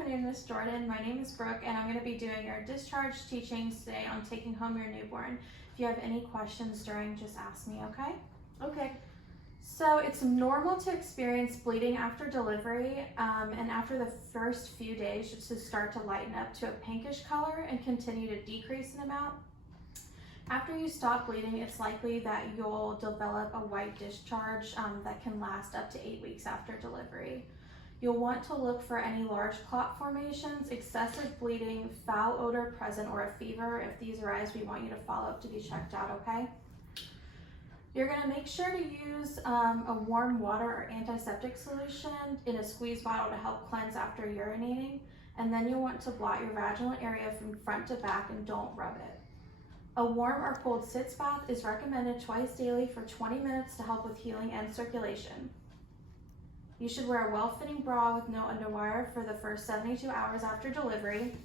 afternoon, Miss Jordan. My name is Brooke, and I'm going to be doing your discharge teaching today on taking home your newborn. If you have any questions during, just ask me, okay? Okay. So it's normal to experience bleeding after delivery, and after the first few days, just to start to lighten up to a pinkish color and continue to decrease in amount. After you stop bleeding, it's likely that you'll develop a white discharge that can last up to 8 weeks after delivery. You'll want to look for any large clot formations, excessive bleeding, foul odor present, or a fever. If these arise, we want you to follow up to be checked out, okay? You're going to make sure to use a warm water or antiseptic solution in a squeeze bottle to help cleanse after urinating. And then you'll want to blot your vaginal area from front to back and don't rub it. A warm or cold sitz bath is recommended twice daily for 20 minutes to help with healing and circulation. You should wear a well-fitting bra with no underwire for the first 72 hours after delivery.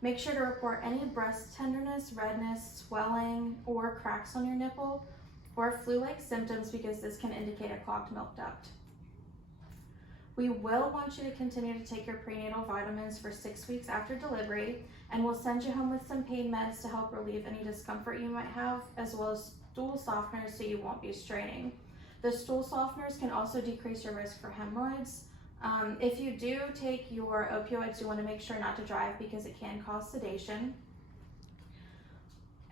Make sure to report any breast tenderness, redness, swelling, or cracks on your nipple, or flu-like symptoms because this can indicate a clogged milk duct. We will want you to continue to take your prenatal vitamins for 6 weeks after delivery, and we'll send you home with some pain meds to help relieve any discomfort you might have, as well as stool softeners so you won't be straining. The stool softeners can also decrease your risk for hemorrhoids. If you do take your opioids, you want to make sure not to drive because it can cause sedation.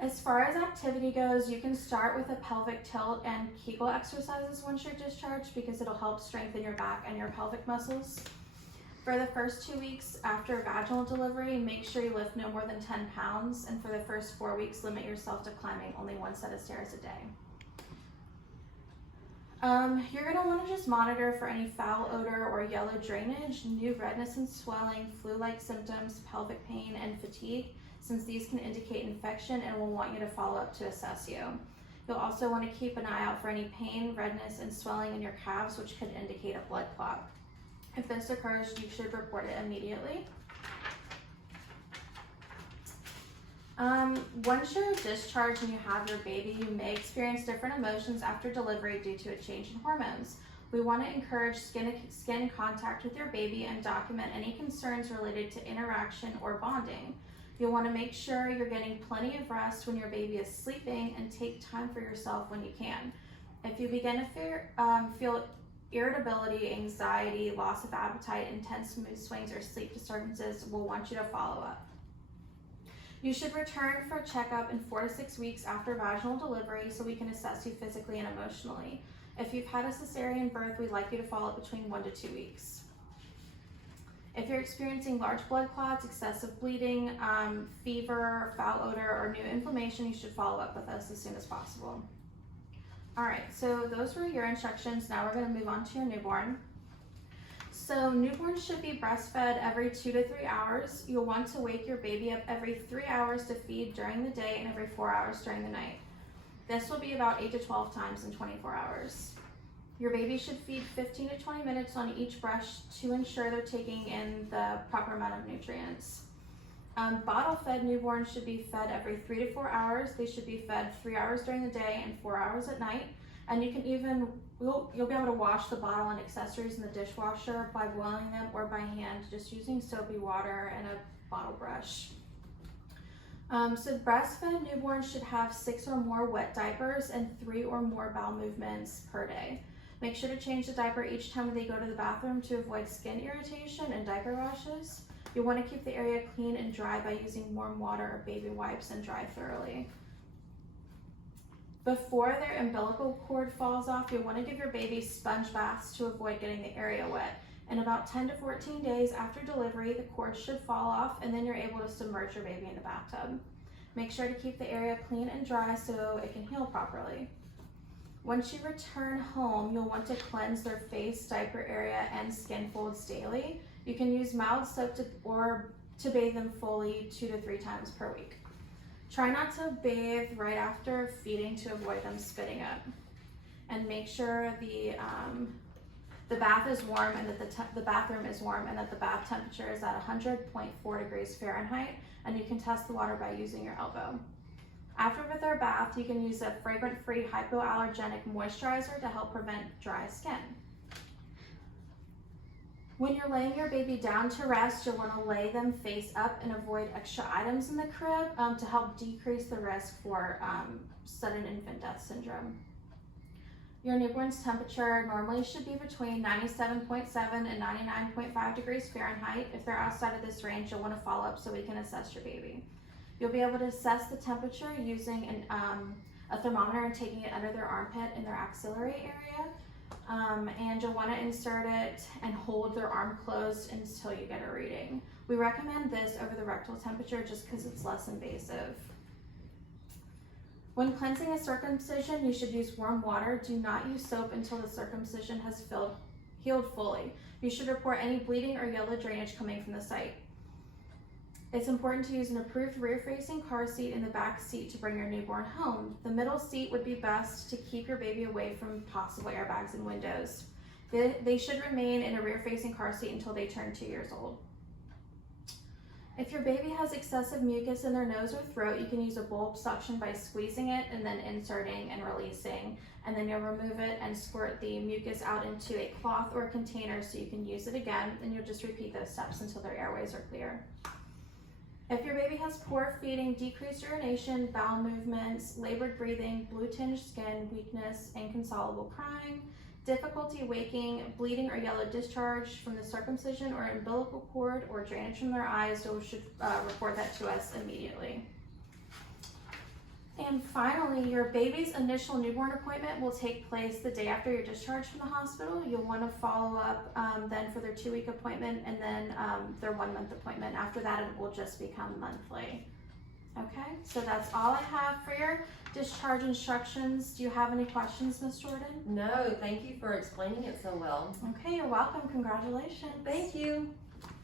As far as activity goes, you can start with a pelvic tilt and Kegel exercises once you're discharged because it'll help strengthen your back and your pelvic muscles. For the first 2 weeks after vaginal delivery, make sure you lift no more than 10 pounds, and for the first 4 weeks, limit yourself to climbing only 1 set of stairs a day. You're going to want to just monitor for any foul odor or yellow drainage, new redness and swelling, flu-like symptoms, pelvic pain, and fatigue, since these can indicate infection, and we'll want you to follow up to assess you. You'll also want to keep an eye out for any pain, redness, and swelling in your calves, which could indicate a blood clot. If this occurs, you should report it immediately. Once you're discharged and you have your baby, you may experience different emotions after delivery due to a change in hormones. We want to encourage skin contact with your baby and document any concerns related to interaction or bonding. You'll want to make sure you're getting plenty of rest when your baby is sleeping and take time for yourself when you can. If you begin to feel irritability, anxiety, loss of appetite, intense mood swings, or sleep disturbances, we'll want you to follow up. You should return for a checkup in 4 to 6 weeks after vaginal delivery so we can assess you physically and emotionally. If you've had a cesarean birth, we'd like you to follow up between 1 to 2 weeks. If you're experiencing large blood clots, excessive bleeding, fever, foul odor, or new inflammation, you should follow up with us as soon as possible. All right, so those were your instructions. Now we're going to move on to your newborn. So newborns should be breastfed every 2 to 3 hours. You'll want to wake your baby up every 3 hours to feed during the day and every 4 hours during the night. This will be about 8 to 12 times in 24 hours. Your baby should feed 15 to 20 minutes on each breast to ensure they're taking in the proper amount of nutrients. Bottle-fed newborns should be fed every 3 to 4 hours. They should be fed 3 hours during the day and 4 hours at night. And you can even, you'll be able to wash the bottle and accessories in the dishwasher by boiling them or by hand, just using soapy water and a bottle brush. So breastfed newborns should have 6 or more wet diapers and 3 or more bowel movements per day. Make sure to change the diaper each time they go to the bathroom to avoid skin irritation and diaper rashes. You'll want to keep the area clean and dry by using warm water or baby wipes and dry thoroughly. Before their umbilical cord falls off, you'll want to give your baby sponge baths to avoid getting the area wet. In about 10 to 14 days after delivery, the cord should fall off, and then you're able to submerge your baby in the bathtub. Make sure to keep the area clean and dry so it can heal properly. Once you return home, you'll want to cleanse their face, diaper area, and skin folds daily. You can use mild soap to bathe them fully 2 to 3 times per week. Try not to bathe right after feeding to avoid them spitting up. And make sure the bath is warm and that the bathroom is warm and that the bath temperature is at 100.4 degrees Fahrenheit, and you can test the water by using your elbow. After their bath, you can use a fragrant-free hypoallergenic moisturizer to help prevent dry skin. When you're laying your baby down to rest, you'll want to lay them face up and avoid extra items in the crib to help decrease the risk for sudden infant death syndrome. Your newborn's temperature normally should be between 97.7 and 99.5 degrees Fahrenheit. If they're outside of this range, you'll want to follow up so we can assess your baby. You'll be able to assess the temperature using a thermometer and taking it under their armpit in their axillary area. And you'll want to insert it and hold their arm closed until you get a reading. We recommend this over the rectal temperature just because it's less invasive. When cleansing a circumcision, you should use warm water. Do not use soap until the circumcision has healed fully. You should report any bleeding or yellow drainage coming from the site. It's important to use an approved rear-facing car seat in the back seat to bring your newborn home. The middle seat would be best to keep your baby away from possible airbags and windows. They should remain in a rear-facing car seat until they turn 2 years old. If your baby has excessive mucus in their nose or throat, you can use a bulb suction by squeezing it and then inserting and releasing. And then you'll remove it and squirt the mucus out into a cloth or container so you can use it again, and you'll just repeat those steps until their airways are clear. If your baby has poor feeding, decreased urination, bowel movements, labored breathing, blue-tinged skin, weakness, inconsolable crying, difficulty waking, bleeding or yellow discharge from the circumcision or umbilical cord, or drainage from their eyes, you should report that to us immediately. And finally, your baby's initial newborn appointment will take place the day after your discharge from the hospital. You'll want to follow up then for their 2-week appointment and then their 1-month appointment. After that, it will just become monthly. Okay, so that's all I have for your discharge instructions. Do you have any questions, Ms. Jordan? No, thank you for explaining it so well. Okay, you're welcome. Congratulations. Thank you.